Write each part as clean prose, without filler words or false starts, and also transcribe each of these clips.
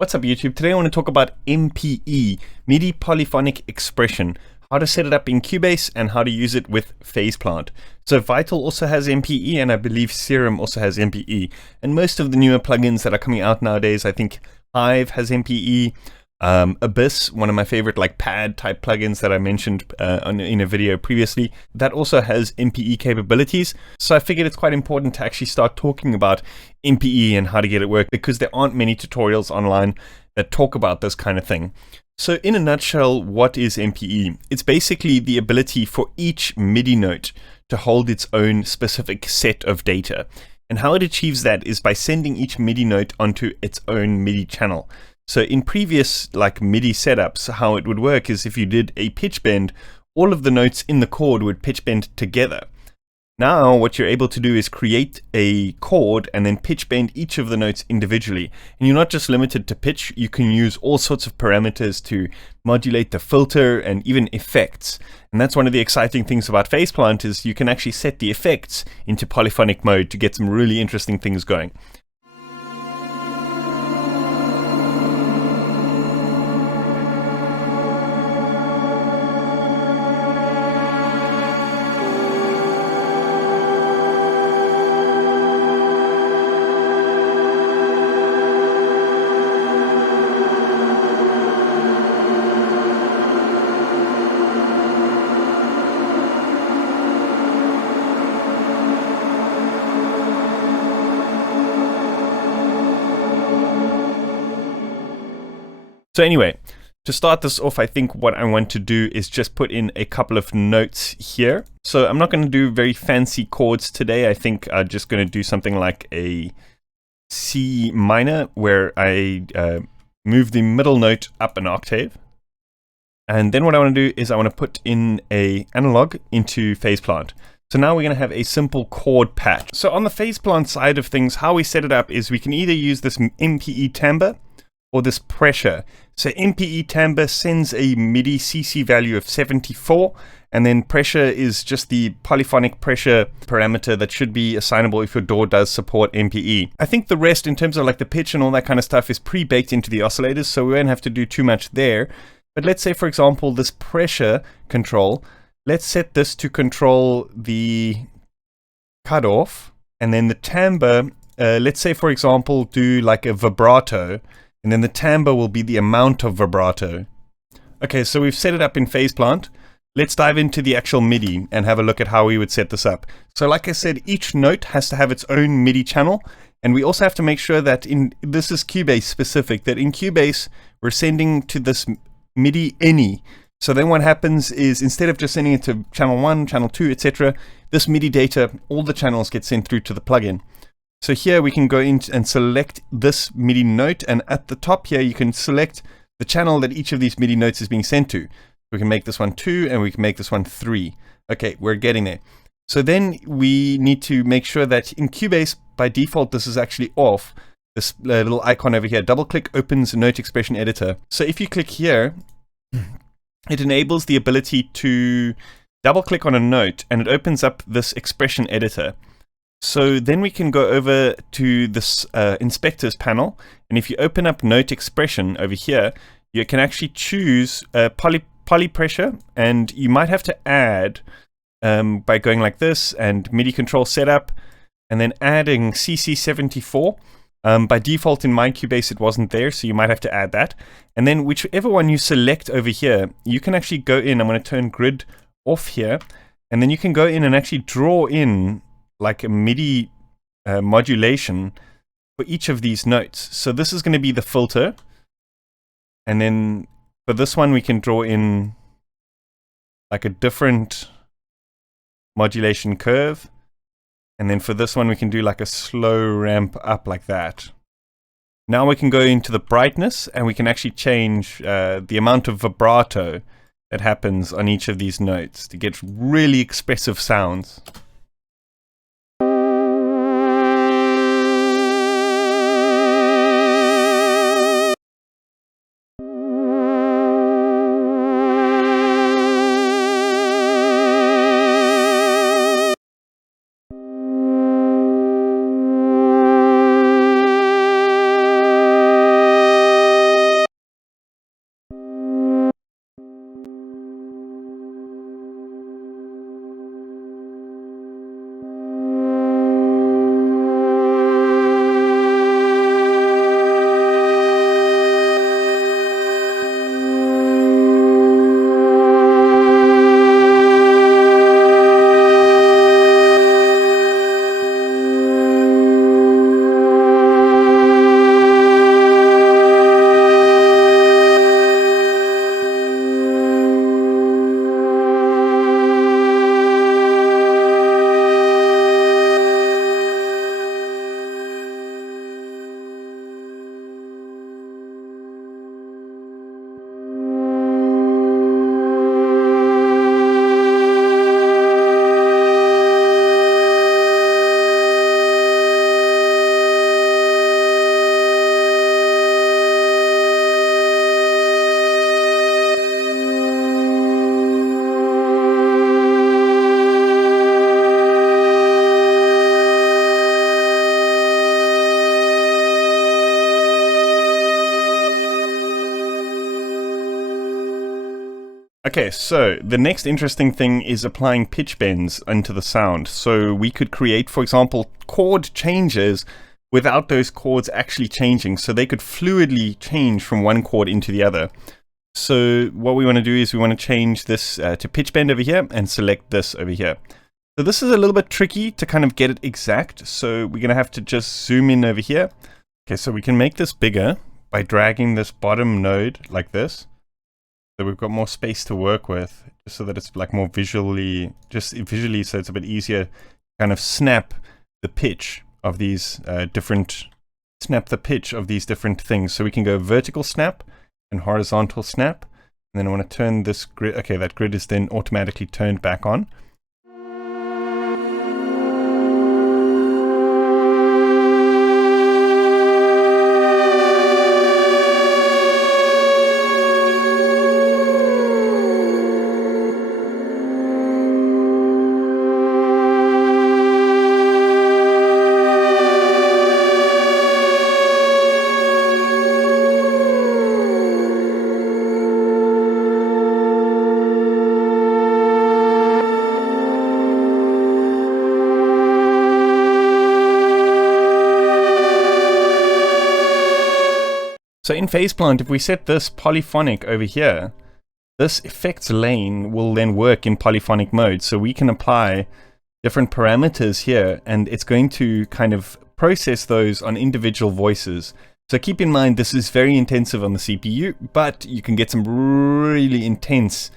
What's up YouTube? Today I want to talk about MPE, MIDI Polyphonic Expression, how to set it up in Cubase and how to use it with Phaseplant. So Vital also has MPE and I believe Serum also has MPE. And most of the newer plugins that are coming out nowadays, I think Hive has MPE, Abyss, one of my favorite like pad type plugins that I mentioned in a video previously, that also has MPE capabilities. So I figured it's quite important to actually start talking about MPE and how to get it work, because there aren't many tutorials online that talk about this kind of thing. So in a nutshell, what is MPE? It's basically the ability for each MIDI note to hold its own specific set of data. And how it achieves that is by sending each MIDI note onto its own MIDI channel. So in previous like MIDI setups, how it would work is if you did a pitch bend, all of the notes in the chord would pitch bend together. Now what you're able to do is create a chord and then pitch bend each of the notes individually. And you're not just limited to pitch, you can use all sorts of parameters to modulate the filter and even effects. And that's one of the exciting things about Phaseplant is you can actually set the effects into polyphonic mode to get some really interesting things going. So anyway, to start this off, I think what I want to do is just put in a couple of notes here. So I'm not going to do very fancy chords today. I think I'm just going to do something like a C minor, where I move the middle note up an octave. And then what I want to do is I want to put in a analog into Phaseplant. So now we're going to have a simple chord patch. So on the Phaseplant side of things, how we set it up is we can either use this MPE timbre or this pressure. So MPE timbre sends a MIDI CC value of 74, and then pressure is just the polyphonic pressure parameter that should be assignable if your DAW does support MPE. I think the rest in terms of like the pitch and all that kind of stuff is pre-baked into the oscillators, so we won't have to do too much there. But let's say, for example, this pressure control, let's set this to control the cutoff, and then the timbre, let's say, for example, do like a vibrato, and then the timbre will be the amount of vibrato. Okay, so we've set it up in Phaseplant. Let's dive into the actual MIDI and have a look at how we would set this up. So like I said, each note has to have its own MIDI channel, and we also have to make sure that this is Cubase specific, that in Cubase we're sending to this MIDI any. So then what happens is instead of just sending it to channel 1, channel 2, etc., this MIDI data, all the channels get sent through to the plugin. So here we can go in and select this MIDI note, and at the top here you can select the channel that each of these MIDI notes is being sent to. We can make this one 2 and we can make this one 3. Okay, we're getting there. So then we need to make sure that in Cubase, by default, this is actually off. This little icon over here, double click opens Note Expression Editor. So if you click here, it enables the ability to double click on a note and it opens up this expression editor. So then we can go over to this inspectors panel, and if you open up note expression over here, you can actually choose poly pressure, and you might have to add by going like this and MIDI control setup, and then adding CC74. By default in my Cubase it wasn't there, so you might have to add that. And then whichever one you select over here, you can actually go in. I'm going to turn grid off here, and then you can go in and actually draw in like a MIDI modulation for each of these notes. So this is going to be the filter, and then for this one we can draw in like a different modulation curve, and then for this one we can do like a slow ramp up like that. Now we can go into the brightness and we can actually change the amount of vibrato that happens on each of these notes to get really expressive sounds. Okay, so the next interesting thing is applying pitch bends into the sound. So we could create, for example, chord changes without those chords actually changing. So they could fluidly change from one chord into the other. So what we want to do is we want to change this to pitch bend over here and select this over here. So this is a little bit tricky to kind of get it exact. So we're going to have to just zoom in over here. Okay, so we can make this bigger by dragging this bottom node like this. So we've got more space to work with, just so that it's like more visually, so it's a bit easier to kind of snap the pitch of these different things. So we can go vertical snap and horizontal snap. And then I want to turn this grid. Okay, that grid is then automatically turned back on. So in Phaseplant, if we set this polyphonic over here, this effects lane will then work in polyphonic mode. So we can apply different parameters here, and it's going to kind of process those on individual voices. So keep in mind, this is very intensive on the CPU, but you can get some really intense,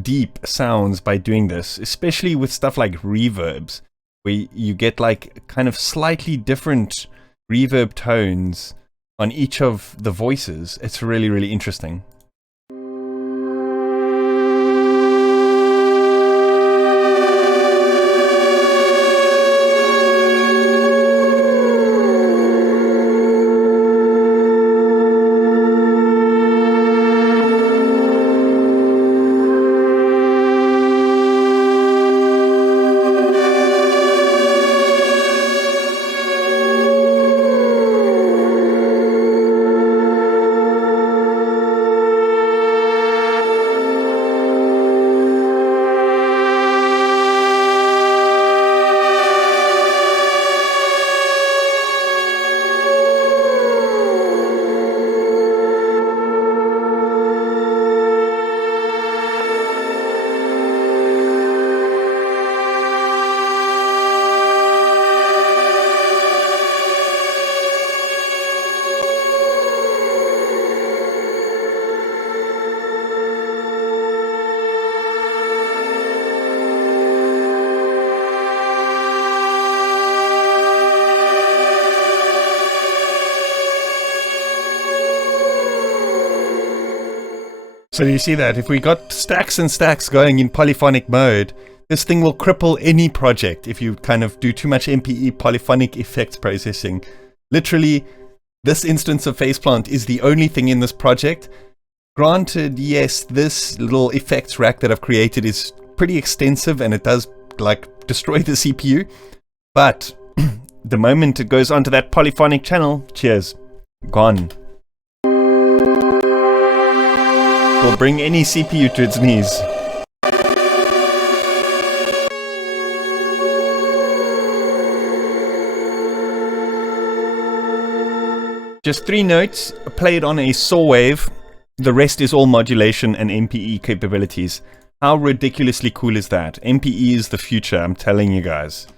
deep sounds by doing this, especially with stuff like reverbs, where you get like kind of slightly different reverb tones on each of the voices. It's really, really interesting. So you see that if we got stacks and stacks going in polyphonic mode, this thing will cripple any project if you kind of do too much MPE polyphonic effects processing. Literally, this instance of Phaseplant is the only thing in this project. Granted, yes, this little effects rack that I've created is pretty extensive and it does like destroy the CPU, but the moment it goes onto that polyphonic channel, cheers, gone. Will bring any CPU to its knees. Just 3 notes, played on a saw wave. The rest is all modulation and MPE capabilities. How ridiculously cool is that? MPE is the future, I'm telling you guys.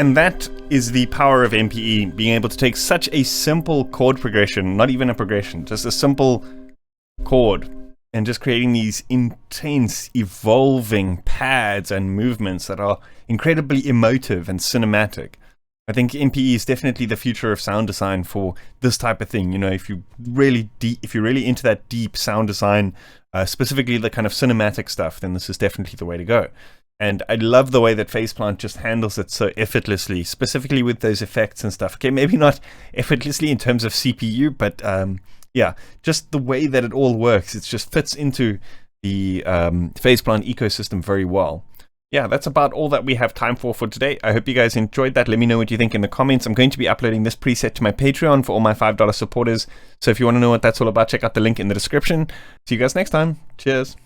And that is the power of MPE, being able to take such a simple chord progression, not even a progression, just a simple chord, and just creating these intense, evolving pads and movements that are incredibly emotive and cinematic. I think MPE is definitely the future of sound design for this type of thing. You know, if you're really into that deep sound design, specifically the kind of cinematic stuff, then this is definitely the way to go. And I love the way that Faceplant just handles it so effortlessly, specifically with those effects and stuff. Okay, maybe not effortlessly in terms of CPU, but yeah, just the way that it all works, it just fits into the Faceplant ecosystem very well. Yeah, that's about all that we have time for today. I hope you guys enjoyed that. Let me know what you think in the comments. I'm going to be uploading this preset to my Patreon for all my $5 supporters. So if you want to know what that's all about, check out the link in the description. See you guys next time. Cheers.